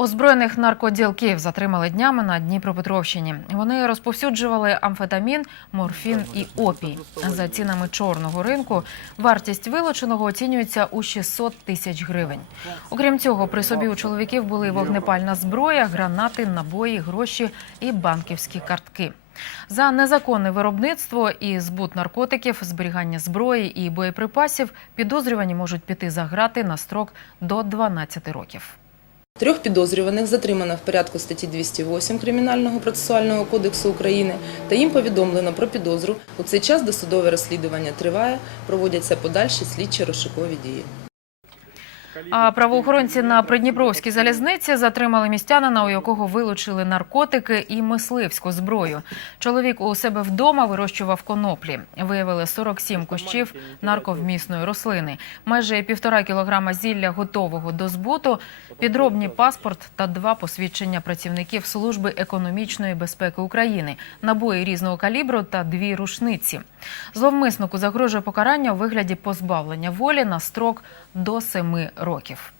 Озброєних наркоділків затримали днями на Дніпропетровщині. Вони розповсюджували амфетамін, морфін і опій. За цінами чорного ринку вартість вилученого оцінюється у 600 тисяч гривень. Окрім цього, при собі у чоловіків були вогнепальна зброя, гранати, набої, гроші і банківські картки. За незаконне виробництво і збут наркотиків, зберігання зброї і боєприпасів підозрювані можуть піти за грати на строк до 12 років. Трьох підозрюваних затримано в порядку статті 208 Кримінального процесуального кодексу України та їм повідомлено про підозру. У цей час досудове розслідування триває, проводяться подальші слідчі розшукові дії. А правоохоронці на Придніпровській залізниці затримали містянина, у якого вилучили наркотики і мисливську зброю. Чоловік у себе вдома вирощував коноплі. Виявили 47 кущів нарковмісної рослини, майже півтора кілограма зілля готового до збуту, підробні паспорт та два посвідчення працівників служби економічної безпеки України, набої різного калібру та дві рушниці. Зловмиснику загрожує покарання у вигляді позбавлення волі на строк до семи років років.